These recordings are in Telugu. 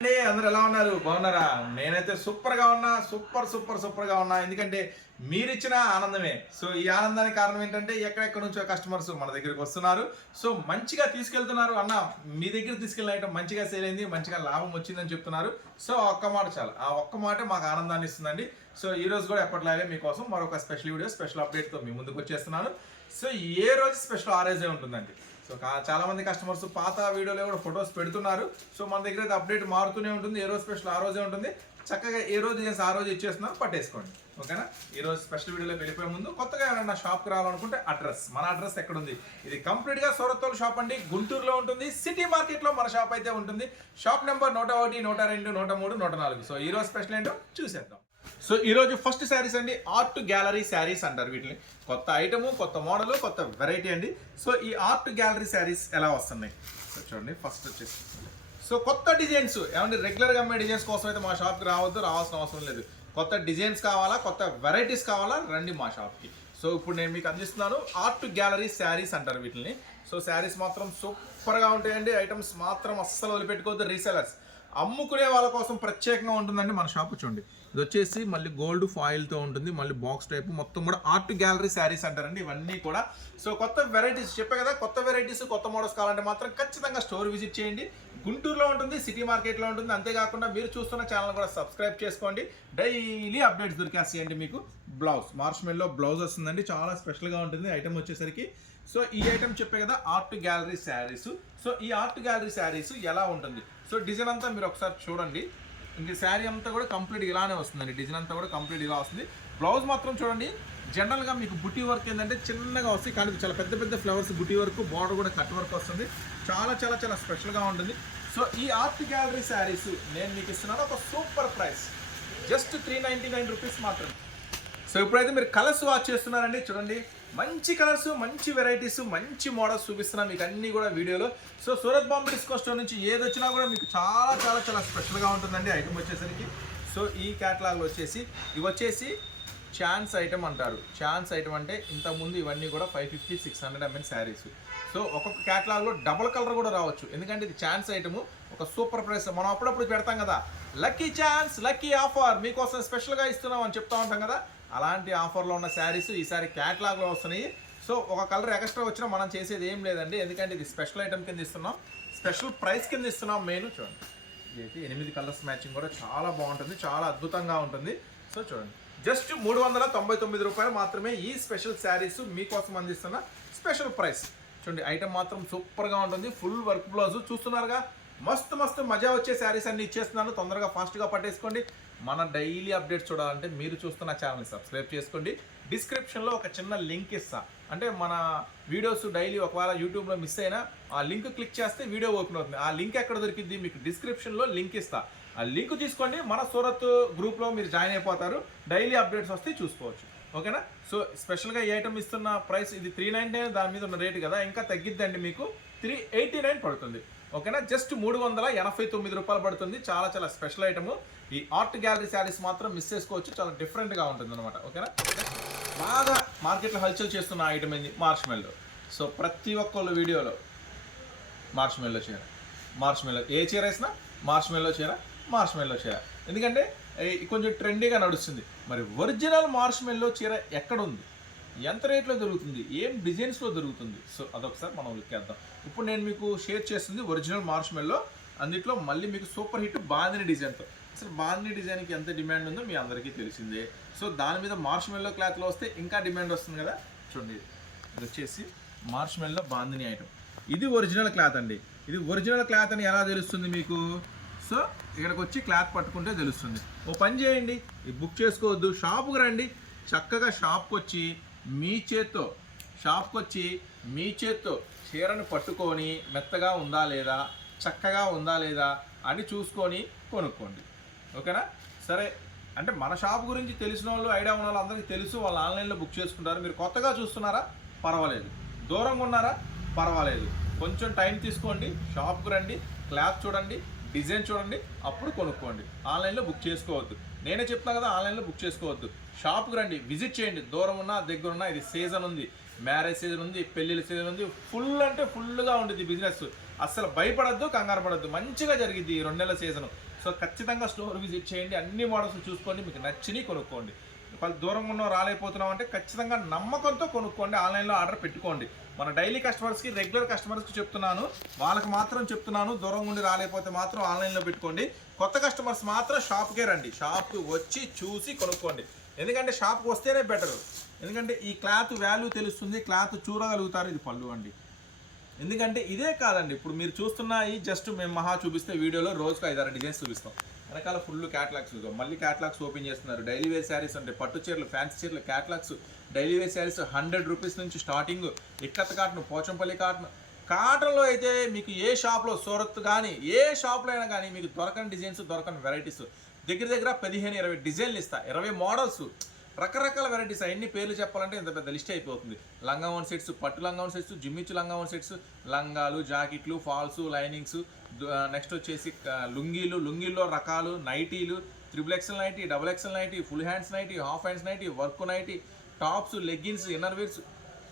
అండి అందరు ఎలా ఉన్నారు? బాగున్నారా? నేనైతే సూపర్గా ఉన్నా సూపర్ సూపర్ సూపర్గా ఉన్నా. ఎందుకంటే మీరిచ్చిన ఆనందమే. సో ఈ ఆనందానికి కారణం ఏంటంటే ఎక్కడెక్కడ నుంచో కస్టమర్స్ మన దగ్గరికి వస్తున్నారు. సో మంచిగా తీసుకెళ్తున్నారు అన్న మీ దగ్గర తీసుకెళ్ళిన ఐటమ్ మంచిగా సేల్ అయింది మంచిగా లాభం వచ్చిందని చెప్తున్నారు. సో ఆ ఒక్క మాట చాలు. ఆ ఒక్క మాట మాకు ఆనందాన్ని ఇస్తుందండి. సో ఈ రోజు కూడా ఎప్పటిలాగే మీకోసం మరొక స్పెషల్ వీడియో స్పెషల్ అప్డేట్తో మీ ముందుకు వచ్చేస్తున్నాను. సో ఏ రోజు స్పెషల్ ఆరేజే ఉంటుందండి? సో చాలా మంది కస్టమర్స్ పాత వీడియోలో కూడా ఫొటోస్ పెడుతున్నారు. సో మన దగ్గర అయితే అప్డేట్ మారుతూనే ఉంటుంది. ఏ రోజు స్పెషల్ ఆ రోజే ఉంటుంది. చక్కగా ఏ రోజు చేసి ఆ రోజు ఇచ్చేస్తున్నాం పట్టేసుకోండి. ఓకేనా? ఈ రోజు స్పెషల్ వీడియోలో వెళ్ళిపోయే ముందు కొత్తగా ఎవరైనా షాప్కి రావాలనుకుంటే అడ్రస్ మన అడ్రస్ ఎక్కడ ఉంది ఇది కంప్లీట్గా గా షాప్ అండి. గుంటూరులో ఉంటుంది. సిటీ మార్కెట్లో మన షాప్ అయితే ఉంటుంది. షాప్ నెంబర్ నూట ఒకటి నూట రెండు నూట మూడు నూట నాలుగు. సో ఈ రోజు స్పెషల్ ఏంటో చూసేద్దాం. సో ఈరోజు ఫస్ట్ శారీస్ అండి. ఆర్ట్ గ్యాలరీ శారీస్ అంటారు వీటిని. కొత్త ఐటము కొత్త మోడల్ కొత్త వెరైటీ అండి. సో ఈ ఆర్ట్ గ్యాలరీ శారీస్ ఎలా వస్తున్నాయి? సో చూడండి ఫస్ట్ వచ్చేసి. సో కొత్త డిజైన్స్ ఏమంటే రెగ్యులర్గా అమ్మే డిజైన్స్ కోసం అయితే మా షాప్కి రావద్దు రావాల్సిన అవసరం లేదు. కొత్త డిజైన్స్ కావాలా కొత్త వెరైటీస్ కావాలా రండి మా షాప్కి సో ఇప్పుడు నేను మీకు అందిస్తున్నాను ఆర్ట్ గ్యాలరీ శారీస్ అంటారు వీటిని. సో శారీస్ మాత్రం సూపర్గా ఉంటాయండి. ఐటమ్స్ మాత్రం అస్సలు వదిలిపెట్టుకోవద్దు రీసెలర్స్ అమ్ముకునే వాళ్ళ కోసం ప్రత్యేకంగా ఉంటుందండి మన షాప్ చూడండి. ఇది వచ్చేసి మళ్ళీ గోల్డ్ ఫాయిల్తో ఉంటుంది మళ్ళీ బాక్స్ టైప్. మొత్తం కూడా ఆర్ట్ గ్యాలరీ శారీస్ అంటారండి ఇవన్నీ కూడా. సో కొత్త వెరైటీస్ చెప్పే కదా కొత్త వెరైటీస్ కొత్త మోడల్స్ కావాలంటే మాత్రం ఖచ్చితంగా స్టోర్ విజిట్ చేయండి. గుంటూరులో ఉంటుంది సిటీ మార్కెట్లో ఉంటుంది. అంతేకాకుండా మీరు చూస్తున్న ఛానల్ కూడా సబ్స్క్రైబ్ చేసుకోండి. డైలీ అప్డేట్స్ దొరికేస్తాయండి మీకు. బ్లౌజ్ మార్చ్ మెల్లో బ్లౌజ్ వస్తుందండి. చాలా స్పెషల్గా ఉంటుంది ఐటమ్ వచ్చేసరికి. సో ఈ ఐటమ్ చెప్పే కదా ఆర్ట్ గ్యాలరీ శారీస్. సో ఈ ఆర్ట్ గ్యాలరీ శారీస్ ఎలా ఉంటుంది? సో డిజైన్ అంతా మీరు ఒకసారి చూడండి. ఇంక శారీ అంతా కూడా కంప్లీట్ ఇలానే వస్తుందండి. డిజైన్ అంతా కూడా కంప్లీట్ ఇలా వస్తుంది. బ్లౌజ్ మాత్రం చూడండి జనరల్గా మీకు బుటీ వర్క్ ఏంటంటే చిన్నగా వస్తాయి. కానీ చాలా పెద్ద పెద్ద ఫ్లవర్స్ బుటీ వర్క్ బార్డర్ కూడా కట్ వర్క్ వస్తుంది. చాలా చాలా చాలా స్పెషల్గా ఉంటుంది. సో ఈ ఆర్ట్ గ్యాలరీ శారీస్ నేను మీకు ఇస్తున్నాను. ఒక super price just three ninety nine rupees మాత్రమే. సో ఇప్పుడైతే మీరు కలర్స్ వాచ్ చేస్తున్నారండి. చూడండి. మంచి కలర్స్ మంచి వెరైటీస్ మంచి మోడల్స్ చూపిస్తున్నా మీకు అన్ని కూడా వీడియోలో. So Surat Bombay disco store నుంచి ఏది వచ్చినా కూడా మీకు చాలా చాలా చాలా స్పెషల్గా ఉంటుందండి ఐటమ్ వచ్చేసరికి. సో ఈ క్యాటలాగ్లో వచ్చేసి ఇవి వచ్చేసి ఛాన్స్ ఐటమ్ అంటారు. ఛాన్స్ ఐటమ్ అంటే ఇంతకుముందు ఇవన్నీ కూడా five fifty six hundred MN sarees so ఒక్కొక్క క్యాటలాగ్లో డబుల్ కలర్ కూడా రావచ్చు. ఎందుకంటే ఇది ఛాన్స్ ఐటమ్ ఒక సూపర్ ప్రైస్ మనం అప్పుడప్పుడు పెడతాం కదా. లక్కీ ఛాన్స్ లక్కీ ఆఫర్ మీకోసం స్పెషల్గా ఇస్తున్నాం అని చెప్తా ఉంటాం కదా. అలాంటి ఆఫర్లో ఉన్న శారీస్ ఈసారి క్యాటలాగ్లో వస్తున్నాయి. సో ఒక కలర్ ఎక్స్ట్రా వచ్చినా మనం చేసేది ఏం లేదండి. ఎందుకంటే ఇది స్పెషల్ ఐటమ్ కింద ఇస్తున్నాం. స్పెషల్ ప్రైస్ కింద ఇస్తున్నాం మెయిన్ చూడండి. ఇదైతే ఎనిమిది కలర్స్ మ్యాచింగ్ కూడా చాలా బాగుంటుంది. చాలా అద్భుతంగా ఉంటుంది. సో చూడండి. జస్ట్ మూడు వందల తొంభై తొమ్మిది రూపాయలు మాత్రమే ఈ స్పెషల్ శారీస్ మీకోసం అందిస్తున్న స్పెషల్ ప్రైస్. చూడండి ఐటమ్ మాత్రం సూపర్గా ఉంటుంది. Full work blouse. చూస్తున్నారుగా? మస్తు మస్తు మజా వచ్చే శారీస్ అన్ని ఇచ్చేస్తున్నాను. తొందరగా ఫాస్ట్గా పట్టేసుకోండి. మన డైలీ అప్డేట్స్ చూడాలంటే మీరు చూస్తున్న ఛానల్ని సబ్స్క్రైబ్ చేసుకోండి. డిస్క్రిప్షన్లో ఒక చిన్న లింక్ ఇస్తా. అంటే మన వీడియోస్ డైలీ ఒకవేళ యూట్యూబ్లో మిస్ అయినా ఆ లింక్ క్లిక్ చేస్తే వీడియో ఓపెన్ అవుతుంది. ఆ లింక్ ఎక్కడ దొరికింది మీకు డిస్క్రిప్షన్లో లింక్ ఇస్తా. ఆ లింక్ తీసుకోండి. మన సూరత్ గ్రూప్లో మీరు జాయిన్ అయిపోతారు. డైలీ అప్డేట్స్ వస్తే చూసుకోవచ్చు. ఓకేనా? సో స్పెషల్గా ఏ ఐటమ్ ఇస్తున్న ప్రైస్ ఇది త్రీ నైంటీ దాని మీద ఉన్న రేటు కదా ఇంకా తగ్గిద్దండి మీకు. త్రీ ఎయిటీ నైన్ పడుతుంది. ఓకేనా? జస్ట్ మూడు వందల ఎనభై తొమ్మిది రూపాయలు పడుతుంది. చాలా చాలా స్పెషల్ ఐటమ్. ఈ ఆర్ట్ గ్యాలరీ శారీస్ మాత్రం మిస్ చేసుకోవచ్చు. చాలా డిఫరెంట్గా ఉంటుంది అనమాట ఓకేనా? బాగా మార్కెట్లో హల్చల్ చేస్తున్న ఐటమ్ ఏంది? మార్చ్ మెల్లో సో ప్రతి ఒక్కళ్ళు వీడియోలో మార్చ్ మెల్లో చీర. మార్చ్ మెల్లో ఏ చీర వేసినా మార్చ్ మెల్లో చీర మార్చ్ మెల్లో చీర. ఎందుకంటే కొంచెం ట్రెండీగా నడుస్తుంది. మరి ఒరిజినల్ మార్చ్ మెల్లో చీర ఎక్కడ ఉంది ఎంత రేట్లో దొరుకుతుంది? ఏం డిజైన్స్లో దొరుకుతుంది? సో అదొకసారి మనం లెక్కేద్దాం. ఇప్పుడు నేను మీకు షేర్ చేస్తుంది ఒరిజినల్ మార్చ్ మెల్లో అందుట్లో మళ్ళీ మీకు సూపర్ హిట్ బాందిని డిజైన్తో అసలు బాందిని డిజైన్కి ఎంత డిమాండ్ ఉందో మీ అందరికీ తెలిసిందే. సో దాని మీద మార్చ్ మెల్లో క్లాత్లో వస్తే ఇంకా డిమాండ్ వస్తుంది కదా? చూడండి ఇది వచ్చేసి మార్చ్ మెల్లో బాందిని ఐటమ్ ఇది ఒరిజినల్ క్లాత్ అండి. ఇది ఒరిజినల్ క్లాత్ అని ఎలా తెలుస్తుంది మీకు? సో ఇక్కడికి వచ్చి క్లాత్ పట్టుకుంటే తెలుస్తుంది. ఓ పని చేయండి ఇది బుక్ చేసుకోవద్దు షాప్కి రండి. చక్కగా షాప్కి వచ్చి మీ చేత్తో షాప్కి వచ్చి మీ చేత్తో చీరను పట్టుకొని మెత్తగా ఉందా లేదా చక్కగా ఉందా లేదా అని చూసుకొని కొనుక్కోండి. ఓకేనా? సరే. అంటే మన షాప్ గురించి తెలిసిన వాళ్ళు ఐడియా ఉన్న వాళ్ళు అందరికీ తెలుసు వాళ్ళు ఆన్లైన్లో బుక్ చేసుకుంటారు. మీరు కొత్తగా చూస్తున్నారా? పర్వాలేదు. దూరంగా ఉన్నారా? పర్వాలేదు. కొంచెం టైం తీసుకోండి షాప్కి రండి క్లాత్ చూడండి డిజైన్ చూడండి అప్పుడు కొనుక్కోండి. ఆన్లైన్లో బుక్ చేసుకోవద్దు. నేనే చెప్తున్నా కదా ఆన్లైన్లో బుక్ చేసుకోవద్దు. షాప్కి రండి విజిట్ చేయండి. దూరం ఉన్నా దగ్గర ఉన్నా ఇది సీజన్ ఉంది. మ్యారేజ్ సీజన్ ఉంది పెళ్ళిళ్ళ సీజన్ ఉంది. ఫుల్ అంటే ఫుల్గా ఉండేది బిజినెస్. అస్సలు భయపడద్దు కంగారు పడద్దు. మంచిగా జరిగింది ఈ రెండు నెలల సీజన్. సో ఖచ్చితంగా స్టోర్ విజిట్ చేయండి. అన్ని మోడల్స్ చూసుకోండి మీకు నచ్చినవి కొనుక్కోండి. పలు దూరం ఉన్న రాలేకపోతున్నాం అంటే ఖచ్చితంగా నమ్మకంతో కొనుక్కోండి. ఆన్లైన్లో ఆర్డర్ పెట్టుకోండి. మన డైలీ కస్టమర్స్కి రెగ్యులర్ కస్టమర్స్కి చెప్తున్నాను. వాళ్ళకి మాత్రం చెప్తున్నాను. దూరం ఉండి రాలేకపోతే మాత్రం ఆన్లైన్లో పెట్టుకోండి. కొత్త కస్టమర్స్ మాత్రం షాప్కే రండి. షాప్కి వచ్చి చూసి కొనుక్కోండి. ఎందుకంటే షాప్కి వస్తేనే బెటర్ ఎందుకంటే ఈ క్లాత్ వాల్యూ తెలుస్తుంది. క్లాత్ చూడగలుగుతారు. ఇది పళ్ళు అండి. ఎందుకంటే ఇదే కాదండి. ఇప్పుడు మీరు చూస్తున్న ఈ జస్ట్ మేము మహా చూపిస్తే వీడియోలో రోజుకు ఐదారు డిజైన్స్ చూపిస్తాం. వెనకాల ఫుల్ క్యాటలాగ్స్ చూద్దాం. మళ్ళీ క్యాటలాగ్స్ ఓపెన్ చేస్తున్నారు. డైలీ వేర్ శారీస్ అంటే పట్టు చీరలు ఫ్యాన్సీ చీరలు catalogues daily wear sarees hundred rupees నుంచి starting ikkat cotton Pochampally cotton కాటన్లో అయితే మీకు ఏ షాప్లో సూరత్ కానీ ఏ షాప్లో అయినా కానీ మీకు దొరకని డిజైన్స్ దొరకని వెరైటీస్ దగ్గర దగ్గర పదిహేను ఇరవై డిజైన్లు ఇస్తా. ఇరవై మోడల్స్ రకరకాల వెరైటీస్ అవన్నీ పేర్లు చెప్పాలంటే ఇంత పెద్ద లిస్ట్ అయిపోతుంది. లంగావన్ సెట్స్ పట్టు లంగావన్ సెట్స్ జిమ్మిచ్చు లంగావన్ సెట్స్ లంగాలు జాకెట్లు ఫాల్స్ లైనింగ్స్ నెక్స్ట్ వచ్చేసి లుంగీలు లుంగీల్లో రకాలు నైటీలు triple XL nighty double XL nighty full hands nighty half hands nighty work nighty tops leggings inner wears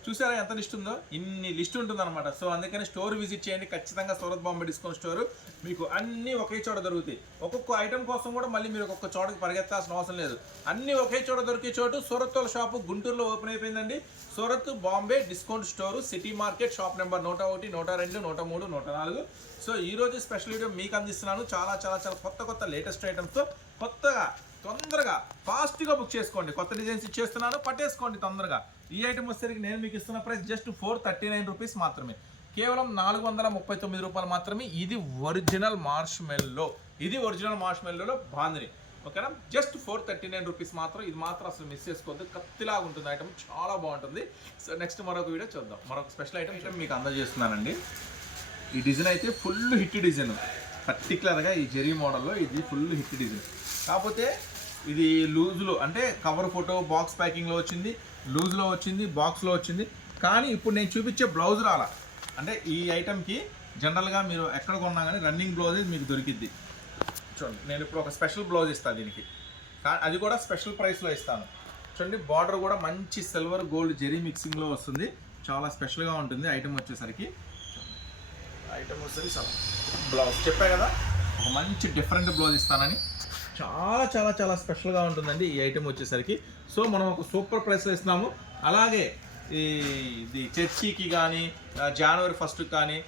చూసారా ఎంత లిస్ట్ ఉందో? ఇన్ని లిస్ట్ ఉంటుందన్నమాట. సో అందుకని స్టోర్ విజిట్ చేయండి. ఖచ్చితంగా సూరత్ బాంబే డిస్కౌంట్ స్టోర్ మీకు అన్నీ ఒకే చోట దొరుకుతాయి. ఒక్కొక్క ఐటమ్ కోసం కూడా మళ్ళీ మీరు ఒక్కొక్క చోటకి పరిగెత్తాల్సిన అవసరం లేదు. అన్నీ ఒకే చోట దొరికే చోటు సూరత్ షాపు గుంటూరులో ఓపెన్ అయిపోయిందండి. Surat Bombay discount store city market shop number నూట ఒకటి నూట రెండు నూట మూడు నూట నాలుగు. సో ఈ రోజు స్పెషల్ వీడియో మీకు అందిస్తున్నాను. చాలా చాలా చాలా కొత్త కొత్త లేటెస్ట్ ఐటమ్స్తో కొత్తగా తొందరగా ఫాస్ట్గా బుక్ చేసుకోండి. కొత్త డిజైన్స్ ఇచ్చేస్తున్నాను. పట్టేసుకోండి తొందరగా. ఈ ఐటమ్ వచ్చేసరికి నేను మీకు ఇస్తున్న price just four thirty nine rupees మాత్రమే. కేవలం నాలుగు వందల ముప్పై తొమ్మిది రూపాయలు మాత్రమే. ఇది ఒరిజినల్ మార్ష్ మెల్లో ఇది ఒరిజినల్ మార్ష్ మెల్లోలో బాందిని ఓకేనా just four thirty nine rupees మాత్రం. ఇది మాత్రం అసలు మిస్ చేసుకోవద్దు. కత్తిలాగా ఉంటుంది ఐటమ్ చాలా బాగుంటుంది. సో నెక్స్ట్ మరొక వీడియో చూద్దాం. మరొక స్పెషల్ ఐటమ్ మీకు అందజేస్తున్నానండి. ఈ డిజైన్ అయితే ఫుల్ హిట్ డిజైన్ పర్టికులర్గా ఈ జెరీ మోడల్లో ఇది ఫుల్ హిట్ డిజైన్ కాకపోతే ఇది లూజ్లో అంటే కవర్ ఫోటో బాక్స్ ప్యాకింగ్లో వచ్చింది. లూజ్లో వచ్చింది బాక్స్లో వచ్చింది. కానీ ఇప్పుడు నేను చూపించే బ్లౌజ్ రాలా. అంటే ఈ ఐటెంకి జనరల్గా మీరు ఎక్కడ కొన్నా కానీ రన్నింగ్ బ్లౌజ్ మీకు దొరికిద్ది. చూడండి నేను ఇప్పుడు ఒక స్పెషల్ బ్లౌజ్ ఇస్తాను దీనికి. కా- అది కూడా స్పెషల్ ప్రైస్లో ఇస్తాను. చూడండి బార్డర్ కూడా మంచి సిల్వర్ గోల్డ్ జెరీ మిక్సింగ్లో వస్తుంది. చాలా స్పెషల్గా ఉంటుంది ఐటెం వచ్చేసరికి. ఐటెం వచ్చేసరికి చాలా. బ్లౌజ్ చెప్పా కదా ఒక మంచి డిఫరెంట్ బ్లౌజ్ ఇస్తానని. చాలా చాలా చాలా స్పెషల్గా ఉంటుందండి ఈ ఐటెం వచ్చేసరికి. సో మనం ఒక సూపర్ ప్రైస్లో ఇస్తున్నాము. అలాగే ఈ ఇది చర్చికి కానీ జనవరి ఫస్ట్ కానీ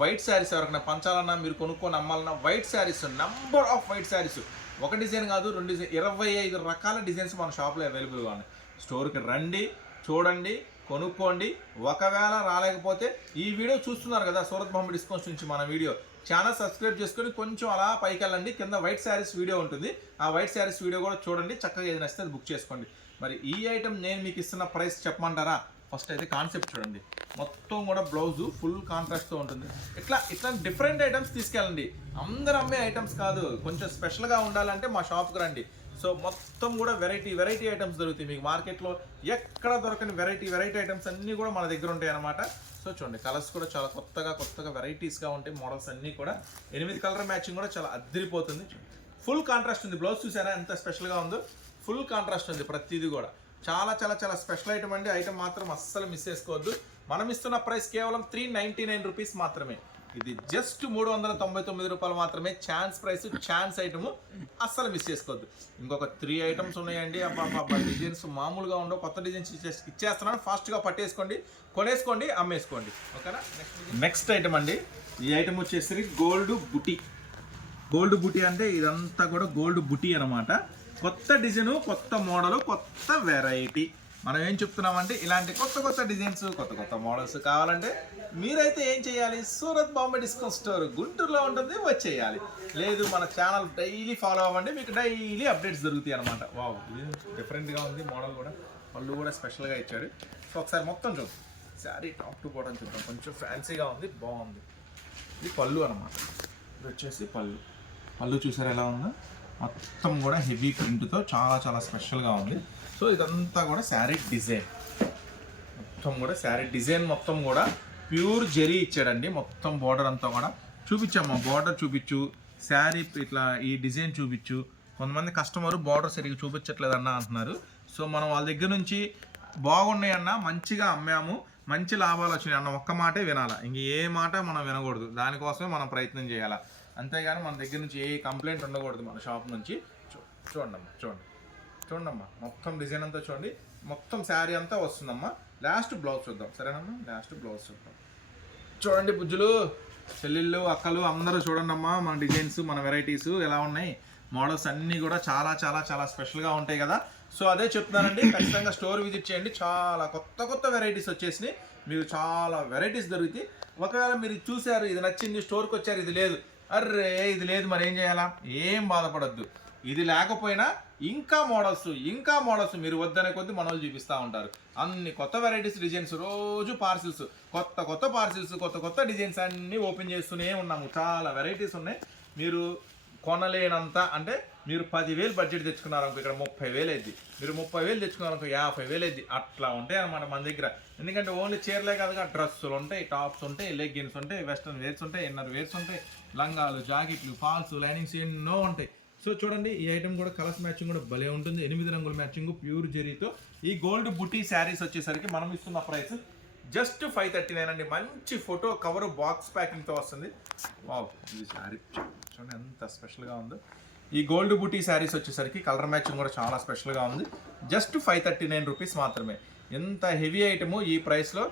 వైట్ శారీస్ ఎవరికైనా పంచాలన్నా మీరు కొనుక్కొని అమ్మాలన్నా white saris number of white saris ఒక డిజైన్ కాదు రెండు డిజైన్ ఇరవై ఐదు రకాల డిజైన్స్ మన షాప్లో అవైలబుల్గా ఉన్నాయి. స్టోర్కి రండి చూడండి కొనుక్కోండి. ఒకవేళ రాలేకపోతే ఈ వీడియో చూస్తున్నారు కదా సూరత్ బొమ్మ డిస్కౌంట్స్ నుంచి మన వీడియో ఛానల్ సబ్స్క్రైబ్ చేసుకొని కొంచెం అలా పైకి వెళ్ళండి కింద వైట్ శారీస్ వీడియో ఉంటుంది. ఆ వైట్ శారీస్ వీడియో కూడా చూడండి. చక్కగా ఏది నచ్చితే అది బుక్ చేసుకోండి. మరి ఈ ఐటమ్ నేను మీకు ఇస్తున్న ప్రైస్ చెప్పమంటారా? ఫస్ట్ అయితే కాన్సెప్ట్ చూడండి. మొత్తం కూడా బ్లౌజు ఫుల్ కాంట్రాస్ట్తో ఉంటుంది. ఇట్లా ఇట్లా డిఫరెంట్ ఐటమ్స్ తీసుకెళ్ళండి. అందరు అమ్మే ఐటమ్స్ కాదు. కొంచెం స్పెషల్గా ఉండాలంటే మా షాప్కి రండి. సో మొత్తం కూడా వెరైటీ వెరైటీ ఐటమ్స్ దొరుకుతాయి మీకు మార్కెట్లో. ఎక్కడ దొరకని వెరైటీ వెరైటీ ఐటమ్స్ అన్నీ కూడా మన దగ్గర ఉంటాయి అన్నమాట సో చూడండి కలర్స్ కూడా చాలా కొత్తగా కొత్తగా వెరైటీస్గా ఉంటాయి. మోడల్స్ అన్నీ కూడా. ఎనిమిది కలర్ మ్యాచింగ్ కూడా చాలా అద్దరిపోతుంది. ఫుల్ కాంట్రాస్ట్ ఉంది. బ్లౌజ్ చూసారా? ఎంత స్పెషల్గా ఉందో. ఫుల్ కాంట్రాస్ట్ ఉంది ప్రతిదీ కూడా. చాలా చాలా చాలా స్పెషల్ ఐటమ్ అండి. ఐటమ్ మాత్రం అస్సలు మిస్ చేసుకోవద్దు. మనం ఇస్తున్న ప్రైస్ కేవలం త్రీ నైంటీ నైన్ రూపీస్ మాత్రమే. ఇది జస్ట్ మూడు వందల తొంభై తొమ్మిది రూపాయలు మాత్రమే. ఛాన్స్ ప్రైస్ ఛాన్స్ ఐటమ్ అస్సలు మిస్ చేసుకోవద్దు. ఇంకొక త్రీ ఐటమ్స్ ఉన్నాయండి. అబ్బా డిజైన్స్ మామూలుగా ఉండవు. కొత్త డిజైన్స్ ఇచ్చేస్తున్నాను. ఫాస్ట్గా పట్టేసుకోండి. కొనేసుకోండి అమ్మేసుకోండి. ఓకేనా? నెక్స్ట్ ఐటమ్ అండి. ఈ ఐటమ్ వచ్చేసరికి గోల్డ్ బుటీ. గోల్డ్ బుటీ అంటే ఇదంతా కూడా గోల్డ్ బుటీ అనమాట కొత్త డిజైన్ కొత్త మోడల్ కొత్త వెరైటీ మనం ఏం చెప్తున్నామంటే ఇలాంటి కొత్త కొత్త డిజైన్స్ కొత్త కొత్త మోడల్స్ కావాలంటే మీరైతే ఏం చేయాలి? సూరత్ బాంబే డిస్కౌంట్ స్టోర్ గుంటూరులో ఉంటుంది వచ్చేయాలి. లేదు మన ఛానల్ డైలీ ఫాలో అవ్వండి మీకు డైలీ అప్డేట్స్ దొరుకుతాయి అనమాట వావ్ ఇది డిఫరెంట్గా ఉంది మోడల్ కూడా. పళ్ళు కూడా స్పెషల్గా ఇచ్చాడు సో ఒకసారి మొత్తం చూద్దాం. శారీ టాప్ టు బాటం చూద్దాం. కొంచెం ఫ్యాన్సీగా ఉంది బాగుంది. ఇది పళ్ళు అనమాట ఇది వచ్చేసి పళ్ళు. పళ్ళు చూసారు ఎలా ఉందో? మొత్తం కూడా హెవీ ప్రింట్తో చాలా చాలా స్పెషల్గా ఉంది. సో ఇదంతా కూడా శారీ డిజైన్. మొత్తం కూడా శారీ డిజైన్ మొత్తం కూడా ప్యూర్ జెరీ ఇచ్చాడండి. మొత్తం బార్డర్ అంతా కూడా చూపించమ్మా బార్డర్ చూపించు శారీ ఇట్లా ఈ డిజైన్ చూపించు. కొంతమంది కస్టమర్ బార్డర్ సరిగ్గా చూపించట్లేదన్న అంటున్నారు. సో మనం వాళ్ళ దగ్గర నుంచి బాగున్నాయన్న మంచిగా అమ్మాము మంచి లాభాలు వచ్చినాయి అన్న ఒక్క మాటే వినాలా. ఇంక ఏ మాట మనం వినకూడదు. దానికోసమే మనం ప్రయత్నం చేయాలా. అంతేగాని మన దగ్గర నుంచి ఏ కంప్లైంట్ ఉండకూడదు మన షాప్ నుంచి. చూ చూడండి అమ్మా చూడండి. చూడమ్మా మొత్తం డిజైన్ అంతా చూడండి. మొత్తం శారీ అంతా వస్తుందమ్మా. లాస్ట్ బ్లౌజ్ చూద్దాం. సరేనమ్మా? లాస్ట్ బ్లౌజ్ చూద్దాం. చూడండి బుజ్జులు చెల్లెళ్ళు అక్కలు అందరూ చూడండి అమ్మా మన డిజైన్స్ మన వెరైటీస్ ఎలా ఉన్నాయి. మోడల్స్ అన్నీ కూడా చాలా చాలా చాలా స్పెషల్గా ఉంటాయి కదా. సో అదే చెప్తున్నానండి. ఖచ్చితంగా స్టోర్ విజిట్ చేయండి. చాలా కొత్త కొత్త వెరైటీస్ వచ్చేసినాయి. మీకు చాలా వెరైటీస్ దొరుకుతాయి. ఒకవేళ మీరు చూశారు ఇది నచ్చింది స్టోర్కి వచ్చారు ఇది లేదు. అర్రే ఇది లేదు మరి ఏం చేయాలా? ఏం బాధపడద్దు. ఇది లేకపోయినా ఇంకా మోడల్స్ ఇంకా మోడల్స్ మీరు వద్దనే కొద్ది మన వాళ్ళు చూపిస్తూ ఉంటారు. అన్ని కొత్త వెరైటీస్ డిజైన్స్ రోజు పార్సిల్స్ కొత్త కొత్త పార్సిల్స్ కొత్త కొత్త డిజైన్స్ అన్నీ ఓపెన్ చేస్తూనే ఉన్నాము. చాలా వెరైటీస్ ఉన్నాయి. మీరు కొనలేనంత అంటే మీరు పదివేలు బడ్జెట్ తెచ్చుకున్నారనుకో ఇక్కడ ముప్పై వేలు అయింది మీరు ముప్పై వేలు తెచ్చుకున్నారనుకో యాభై వేలు అయింది అట్లా ఉంటాయి అనమాట మన దగ్గర. ఎందుకంటే ఓన్లీ చీరలే కాదుగా డ్రెస్సులు ఉంటాయి టాప్స్ ఉంటాయి లెగ్గిన్స్ ఉంటాయి వెస్ట్రన్ వేర్స్ ఉంటాయి ఇన్నర్ వేర్స్ ఉంటాయి లంగాలు జాకెట్లు ఫాల్స్ లైనింగ్స్ ఎన్నో ఉంటాయి. సో చూడండి ఈ ఐటమ్ కూడా కలర్స్ మ్యాచింగ్ కూడా భలే ఉంటుంది. ఎనిమిది రంగుల మ్యాచింగ్ ప్యూర్ జెరీతో ఈ గోల్డ్ బుటీ శారీస్ వచ్చేసరికి మనం ఇస్తున్న price just five thirty nine అండి. మంచి ఫోటో కవర్ బాక్స్ ప్యాకింగ్తో వస్తుంది. వావ్ ఇది శారీ చూడండి ఎంత స్పెషల్గా ఉందో. ఈ గోల్డ్ బుటీ శారీస్ వచ్చేసరికి కలర్ మ్యాచింగ్ కూడా చాలా స్పెషల్గా ఉంది. Just five thirty nine rupees మాత్రమే. ఎంత హెవీ ఐటము ఈ ప్రైస్లో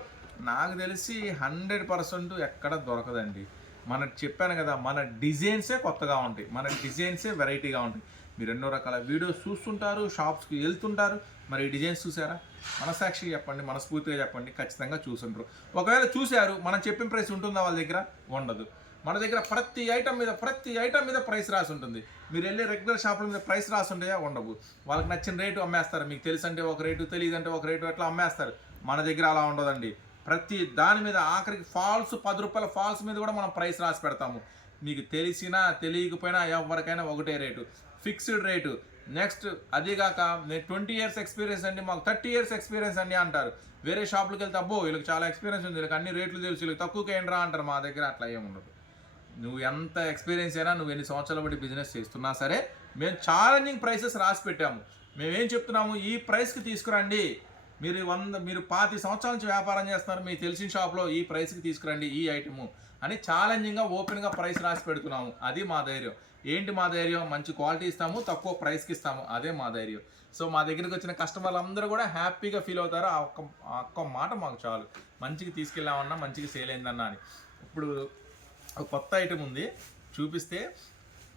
నాకు తెలిసి హండ్రెడ్ పర్సెంట్ ఎక్కడ దొరకదండి. మన చెప్పాను కదా మన డిజైన్సే కొత్తగా ఉంటాయి. మన డిజైన్సే వెరైటీగా ఉంటాయి. మీరు ఎన్నో రకాల వీడియోస్ చూస్తుంటారు షాప్స్కి వెళ్తుంటారు. మరి ఈ డిజైన్స్ చూసారా? మనసాక్షి చెప్పండి మనస్ఫూర్తిగా చెప్పండి ఖచ్చితంగా చూసుంటారు. ఒకవేళ చూశారు మనం చెప్పిన ప్రైస్ ఉంటుందా వాళ్ళ దగ్గర? ఉండదు. మన దగ్గర ప్రతి ఐటమ్ మీద ప్రతి ఐటమ్ మీద ప్రైస్ రాసి ఉంటుంది. మీరు వెళ్ళే రెగ్యులర్ షాపుల మీద ప్రైస్ రాసి ఉంటాయా ఉండవు. వాళ్ళకి నచ్చిన రేటు అమ్మేస్తారు. మీకు తెలుసు అంటే ఒక రేటు తెలియదు అంటే ఒక రేటు అట్లా అమ్మేస్తారు. మన దగ్గర అలా ఉండదండి. ప్రతి దాని మీద ఆఖరికి ఫాల్స్ పది రూపాయల ఫాల్స్ మీద కూడా మనం ప్రైస్ రాసి పెడతాము. మీకు తెలిసినా తెలియకపోయినా ఎవరికైనా ఒకటే రేటు. Fixed rate. నెక్స్ట్ అదిగాక నేను ట్వంటీ ఇయర్స్ ఎక్స్పీరియన్స్ అండి మాకు థర్టీ ఇయర్స్ ఎక్స్పీరియన్స్ అండి అంటారు. వేరే షాపులకు వెళ్తే అబ్బో వీళ్ళకి చాలా ఎక్స్పీరియన్స్ ఉంది వీళ్ళకి అన్ని రేట్లు తెలుసు వీళ్ళకి తక్కువకి ఏంట్రా అంటారు మా దగ్గర అట్లా ఏముండదు నువ్వు ఎంత ఎక్స్పీరియన్స్ అయినా నువ్వు ఎన్ని సంవత్సరాల బట్టి బిజినెస్ చేస్తున్నా సరే మేము ఛాలెంజింగ్ ప్రైసెస్ రాసి పెట్టాము. మేమేం చెప్తున్నాము? ఈ ప్రైస్కి తీసుకురండి. మీరు వంద మీరు పాతి సంవత్సరాల నుంచి వ్యాపారం చేస్తున్నారు మీకు తెలిసిన షాప్లో ఈ ప్రైస్కి తీసుకురండి ఈ ఐటము అని ఛాలెంజింగ్గా ఓపెన్గా ప్రైస్ రాసి పెడుతున్నాము. అది మా ధైర్యం. ఏంటి మా ధైర్యం? మంచి క్వాలిటీ ఇస్తాము తక్కువ ప్రైస్కి ఇస్తాము. అదే మా ధైర్యం. సో మా దగ్గరికి వచ్చిన కస్టమర్లు అందరూ కూడా హ్యాపీగా ఫీల్ అవుతారు. ఆ ఒక్క ఒక్క మాట మాకు చాలు. మంచికి తీసుకెళ్ళామన్నా మంచిగా సేల్ అయిందన్నా అని. ఇప్పుడు ఒక కొత్త ఐటమ్ ఉంది. చూపిస్తే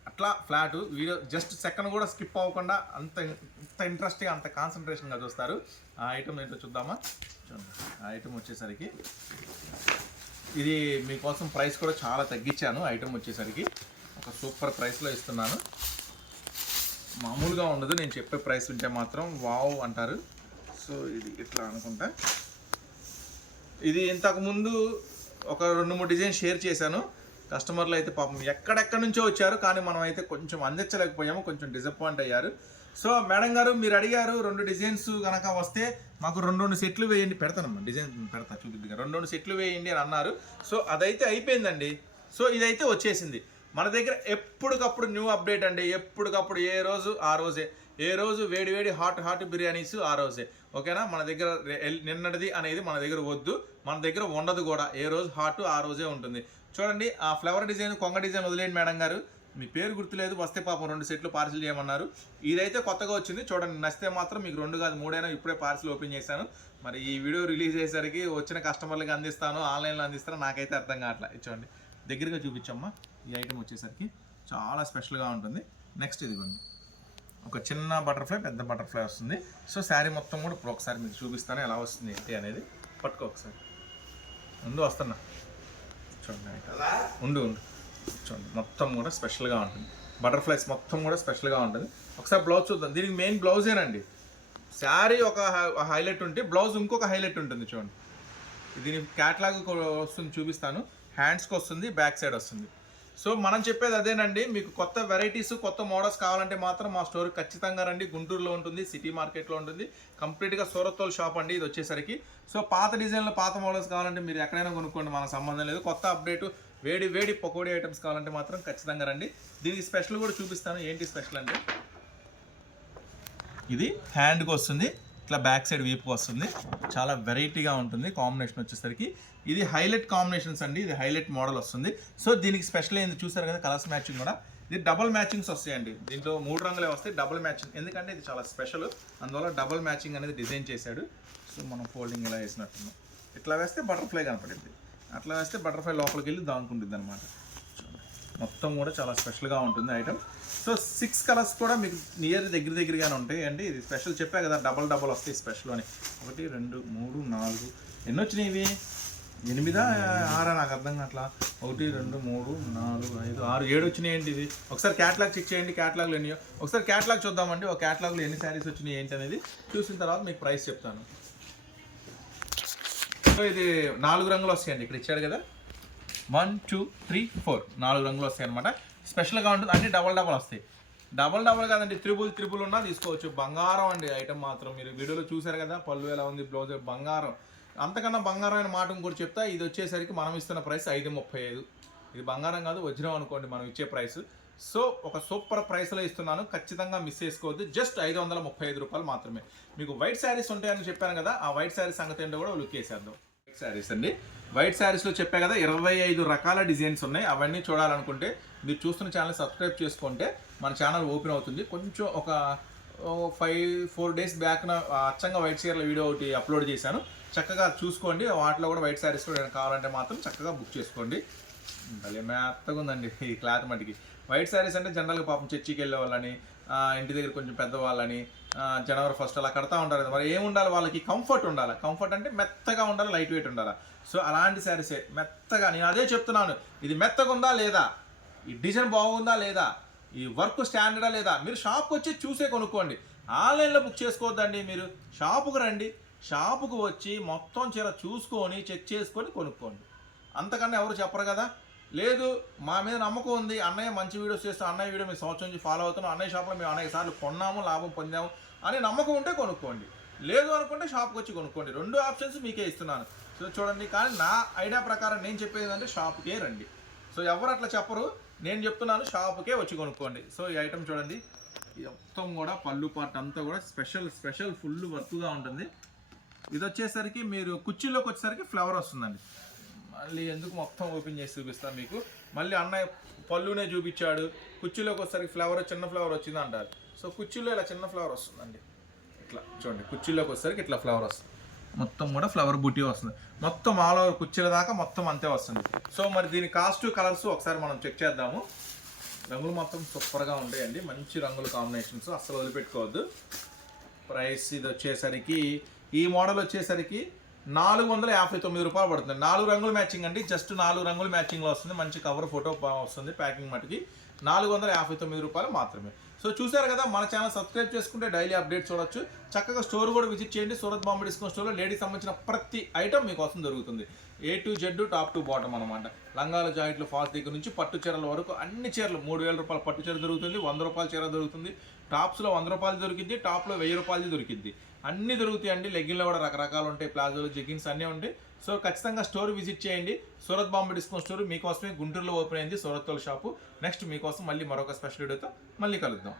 అట్లా ఫ్లాట్ వీడియో జస్ట్ సెకండ్ కూడా స్కిప్ అవ్వకుండా అంత అంత ఇంట్రెస్ట్గా అంత కాన్సన్ట్రేషన్గా చూస్తారు. ఆ ఐటమ్ ఏంటో చూద్దామా? చూడండి. ఆ ఐటమ్ వచ్చేసరికి ఇది మీకోసం ప్రైస్ కూడా చాలా తగ్గించాను. ఐటమ్ వచ్చేసరికి ఒక సూపర్ ప్రైస్లో ఇస్తున్నాను. మామూలుగా ఉండదు. నేను చెప్పే ప్రైస్ ఉంటే మాత్రం వావ్ అంటారు. సో ఇది ఇట్లా అనుకుంటా? ఇది ఇంతకుముందు ఒక రెండు మూడు డిజైన్ షేర్ చేశాను. కస్టమర్లు అయితే పాపం ఎక్కడెక్కడి నుంచో వచ్చారు కానీ మనం అయితే కొంచెం అందించలేకపోయాము కొంచెం డిసప్పాయింట్ అయ్యారు. సో మేడం గారు మీరు అడిగారు రెండు డిజైన్స్ కనుక వస్తే మాకు రెండు రెండు సెట్లు వేయండి. పెడతానమ్మా డిజైన్ పెడతా చూపిద్దిగా. రెండు రెండు సెట్లు వేయండి అని అన్నారు. సో అదైతే అయిపోయిందండి. సో ఇదైతే వచ్చేసింది. మన దగ్గర ఎప్పటికప్పుడు న్యూ అప్డేట్ అండి. ఎప్పటికప్పుడు ఏ రోజు ఆ రోజే. ఏ రోజు వేడి వేడి హాట్ హాట్ బిర్యానీస్ ఆ రోజే. ఓకేనా? మన దగ్గర ఎల్- నిన్నటిది అనేది మన దగ్గర వద్దు. మన దగ్గర ఉండదు కూడా. ఏ రోజు హాట్ ఆ రోజే ఉంటుంది. చూడండి ఆ ఫ్లవర్ డిజైన్ కొంగ డిజైన్ వదిలేయండి మేడం గారు. మీ పేరు గుర్తులేదు వస్తే పాపం రెండు సెట్లు పార్సిల్ చేయమన్నారు. ఇదైతే కొత్తగా వచ్చింది చూడండి నచ్చితే మాత్రం మీకు రెండు కాదు మూడైనా ఇప్పుడే పార్సిల్ ఓపెన్ చేశాను. మరి ఈ వీడియో రిలీజ్ అయ్యేసరికి వచ్చిన కస్టమర్లకి అందిస్తాను ఆన్లైన్లో అందిస్తాను నాకైతే అర్థం కావట్లేదు ఇచ్చోండి దగ్గరగా చూపించమ్మా ఈ ఐటమ్ వచ్చేసరికి చాలా స్పెషల్గా ఉంటుంది. నెక్స్ట్ ఇదిగోండి ఒక చిన్న బటర్ఫ్లై పెద్ద బటర్ఫ్లై వస్తుంది. సో శారీ మొత్తం కూడా ఇప్పుడు ఒకసారి మీకు చూపిస్తాను ఎలా వస్తుంది ఏంటి అనేది. పట్టుకో ఒకసారి. ముందు వస్తున్నా. చూడండి ఉండు ఉండు. చూడండి మొత్తం కూడా స్పెషల్గా ఉంటుంది. బటర్ఫ్లైస్ మొత్తం కూడా స్పెషల్గా ఉంటుంది. ఒకసారి బ్లౌజ్ చూద్దాం. దీనికి మెయిన్ బ్లౌజేనండి శారీ ఒక హైలైట్ ఉంటే బ్లౌజ్ ఇంకొక హైలైట్ ఉంటుంది చూడండి. దీని క్యాట్లాగ్ వస్తుంది చూపిస్తాను. హ్యాండ్స్కి వస్తుంది బ్యాక్ సైడ్ వస్తుంది. సో మనం చెప్పేది అదేనండి. మీకు కొత్త వెరైటీస్ కొత్త మోడల్స్ కావాలంటే మాత్రం మా స్టోర్ ఖచ్చితంగా రండి. గుంటూరులో ఉంటుంది సిటీ మార్కెట్లో ఉంటుంది. కంప్లీట్గా సూరత్తోల్ షాప్ అండి ఇది వచ్చేసరికి. సో పాత డిజైన్లో పాత మోడల్స్ కావాలంటే మీరు ఎక్కడైనా కొనుక్కోండి మనకు సంబంధం లేదు. కొత్త అప్డేట్ వేడి వేడి పకోడీ ఐటమ్స్ కావాలంటే మాత్రం ఖచ్చితంగా రండి. దీనికి స్పెషల్ కూడా చూపిస్తాను. ఏంటి స్పెషల్ అంటే? ఇది హ్యాండ్కి వస్తుంది. ఇట్లా బ్యాక్ సైడ్ వీపు వస్తుంది. చాలా వెరైటీగా ఉంటుంది కాంబినేషన్ వచ్చేసరికి. ఇది హైలైట్ కాంబినేషన్స్ అండి. ఇది హైలైట్ మోడల్ వస్తుంది. సో దీనికి స్పెషల్ ఏంది చూసారు కదా కలర్స్ మ్యాచింగ్ కూడా. ఇది డబుల్ మ్యాచింగ్స్ వస్తాయండి. దీంట్లో మూడు రంగులే వస్తాయి డబుల్ మ్యాచింగ్. ఎందుకంటే ఇది చాలా స్పెషల్. అందువల్ల డబుల్ మ్యాచింగ్ అనేది డిజైన్ చేశాడు. సో మనం ఫోల్డింగ్ ఇలా వేసినట్టున్నాం. ఇట్లా వేస్తే బటర్ఫ్లై కనపడింది. అట్లా వేస్తే బటర్ఫ్లై లోపలికి వెళ్ళి దానుకుంటుంది అనమాట మొత్తం కూడా చాలా స్పెషల్గా ఉంటుంది ఐటమ్ సో సిక్స్ కలర్స్ కూడా మీకు నియర్ దగ్గర దగ్గరగానే ఉంటాయి. అండి ఇది స్పెషల్ చెప్పా కదా డబల్ డబల్ వస్తాయి స్పెషల్ అని. ఒకటి రెండు మూడు నాలుగు. ఎన్ని వచ్చినాయి ఇవి? ఎనిమిదా? ఆరా? నాకు అర్థం అట్లా ఒకటి రెండు మూడు నాలుగు ఐదు ఆరు ఏడు వచ్చినాయి ఏంటి ఇది ఒకసారి క్యాట్లాగ్ చెక్ చేయండి క్యాట్లాగ్లు ఎన్ని ఒకసారి క్యాట్లాగ్ చూద్దామండి. ఒక క్యాట్లాగ్లో ఎన్ని శారీస్ వచ్చినాయి ఏంటి అనేది చూసిన తర్వాత మీకు ప్రైస్ చెప్తాను. సో ఇది నాలుగు రంగులు వస్తాయండి. ఇక్కడ ఇచ్చాడు కదా. One two three four. నాలుగు రంగులు వస్తాయి అనమాట స్పెషల్గా ఉంటుంది. అన్ని డబల్ డబల్ వస్తాయి. డబల్ డబల్ కాదండి. త్రిబుల్ త్రిబుల్ ఉన్నా తీసుకోవచ్చు. బంగారం అండి ఐటమ్ మాత్రం. మీరు వీడియోలో చూసారు కదా పళ్ళు ఎలా ఉంది బ్లౌజ్ బంగారం. అంతకన్నా బంగారం అయిన మాట ఇంకోటి చెప్తా ఇది వచ్చేసరికి మనం ఇస్తున్న ప్రైస్ ఐదు ముప్పై ఐదు. ఇది బంగారం కాదు వజ్రం అనుకోండి మనం ఇచ్చే ప్రైస్. సో ఒక సూపర్ ప్రైస్లో ఇస్తున్నాను. ఖచ్చితంగా మిస్ చేసుకోవద్దు. జస్ట్ ఐదు వందల ముప్పై ఐదు రూపాయలు మాత్రమే. మీకు వైట్ శారీస్ ఉంటాయని చెప్పాను కదా ఆ వైట్ శారీస్ సంగతి ఏంటో కూడా లుక్ వేసేద్దాం శారీస్ అండి. వైట్ శారీస్లో చెప్పా కదా ఇరవై ఐదు రకాల డిజైన్స్ ఉన్నాయి. అవన్నీ చూడాలనుకుంటే మీరు చూస్తున్న ఛానల్ సబ్స్క్రైబ్ చేసుకుంటే మన ఛానల్ ఓపెన్ అవుతుంది. కొంచెం ఒక ఫైవ్ ఫోర్ డేస్ బ్యాక్న అచ్చంగా వైట్ చీరల వీడియో ఒకటి అప్లోడ్ చేశాను. చక్కగా చూసుకోండి. వాటిలో కూడా వైట్ శారీస్ కూడా కావాలంటే మాత్రం చక్కగా బుక్ చేసుకోండి. భలే మెత్తగా ఉందండి ఈ క్లాత్ మటుకి. వైట్ శారీస్ అంటే జనరల్గా పాపం చర్చికి వెళ్ళే వాళ్ళని ఇంటి దగ్గర కొంచెం పెద్దవాళ్ళని జనవరి ఫస్ట్ అలా కడతా ఉంటారు కదా. మరి ఏముండాలి వాళ్ళకి కంఫర్ట్ ఉండాలి? కంఫర్ట్ అంటే మెత్తగా ఉండాలి? లైట్ వెయిట్ ఉండాలి? సో అలాంటి శారీసే మెత్తగా. నేను అదే చెప్తున్నాను. ఇది మెత్తగా ఉందా లేదా? ఈ డిజైన్ బాగుందా లేదా? ఈ వర్క్ స్టాండర్డా లేదా? మీరు షాప్కి వచ్చి చూసే కొనుక్కోండి. ఆన్లైన్లో బుక్ చేసుకోవద్దండి మీరు. షాపుకు రండి. షాపుకు వచ్చి మొత్తం చీర చూసుకొని చెక్ చేసుకొని కొనుక్కోండి. అంతకన్నా ఎవరు చెప్పరు కదా? లేదు మా మీద నమ్మకం ఉంది. అన్నయ్య మంచి వీడియోస్ చేస్తాం అన్నయ్య వీడియో మేము సంవత్సరం నుంచి ఫాలో అవుతున్నాం. అన్నయ్య షాప్లో మేము అనేక సార్లు కొన్నాము లాభం పొందాము అని నమ్మకం ఉంటే కొనుక్కోండి. లేదు అనుకుంటే షాప్కి వచ్చి కొనుక్కోండి. రెండు ఆప్షన్స్ మీకే ఇస్తున్నాను. సో చూడండి కానీ నా ఐడియా ప్రకారం నేను చెప్పేది ఏంటంటే షాప్కే రండి. సో ఎవరు అట్లా చెప్పరు. నేను చెప్తున్నాను షాప్కే వచ్చి కొనుక్కోండి. సో ఈ ఐటమ్ చూడండి. మొత్తం కూడా పళ్ళు పార్ట్ అంతా కూడా స్పెషల్ స్పెషల్ ఫుల్ వర్క్గా ఉంటుంది. ఇది వచ్చేసరికి మీరు కుర్చీలోకి వచ్చేసరికి ఫ్లవర్ వస్తుందండి. మళ్ళీ ఎందుకు మొత్తం ఓపెన్ చేసి చూపిస్తాను మీకు? మళ్ళీ అన్నయ్య పళ్ళునే చూపించాడు. కుర్చీలోకి వచ్చేసరికి ఫ్లవర్ చిన్న ఫ్లవర్ వచ్చింది అంటారు. సో కుర్చీలో ఇలా చిన్న ఫ్లవర్ వస్తుందండి. ఇట్లా చూడండి కుర్చీలోకి వచ్చేసరికి ఇట్లా ఫ్లవర్ వస్తుంది. మొత్తం కూడా ఫ్లవర్ బుట్టి వస్తుంది. మొత్తం ఆల్ ఓవర్ కుర్చీల దాకా మొత్తం అంతే వస్తుంది. సో మరి దీని కాస్ట్ కలర్స్ ఒకసారి మనం చెక్ చేద్దాము. రంగులు మొత్తం సూపర్గా ఉంటాయండి. మంచి రంగుల కాంబినేషన్స్ అస్సలు వదిలిపెట్టుకోవద్దు. ప్రైస్ ఇది వచ్చేసరికి ఈ మోడల్ వచ్చేసరికి నాలుగు వందల యాభై తొమ్మిది రూపాయలు పడుతుంది. నాలుగు రంగులు మ్యాచింగ్ అండి. జస్ట్ నాలుగు రంగులు మ్యాచింగ్లో వస్తుంది. మంచి కవర్ ఫోటో వస్తుంది ప్యాకింగ్ మటుకి. నాలుగు వందల యాభై తొమ్మిది రూపాయలు మాత్రమే. సో చూసారు కదా మన ఛానల్ సబ్స్క్రైబ్ చేసుకుంటే డైలీ అప్డేట్ చూడొచ్చు. చక్కగా స్టోర్ కూడా విజిట్ చేయండి. సూరత్ బాంబే డిస్కౌంట్ స్టోర్లో లేడీస్ సంబంధించిన ప్రతి ఐటమ్ మీకోసం దొరుకుతుంది. A to Z top to bottom అనమాట లంగాల జాయింట్లు ఫాల్స్ దగ్గర నుంచి పట్టు చీరల వరకు అన్ని చీరలు మూడు వేల రూపాయల పట్టు చీర దొరుకుతుంది వంద రూపాయల చీర దొరుకుతుంది. టాప్స్లో వంద రూపాయలు దొరికింది టాప్లో వెయ్యి రూపాయలది దొరికింది అన్నీ దొరుకుతాయి అండి లెగ్గిన్లో కూడా రకరకాలు ఉంటాయి. ప్లాజోలు జెగిన్స్ అన్నీ ఉంటాయి. సో ఖచ్చితంగా స్టోర్ విజిట్ చేయండి. సూరత్ బాంబే డిస్కౌంట్ స్టోర్ మీకోసమే గుంటూరులో ఓపెన్ అయింది సూరత్ షాపు. నెక్స్ట్ మీకోసం మళ్ళీ మరొక స్పెషల్ వీడియోతో మళ్ళీ కలుద్దాం.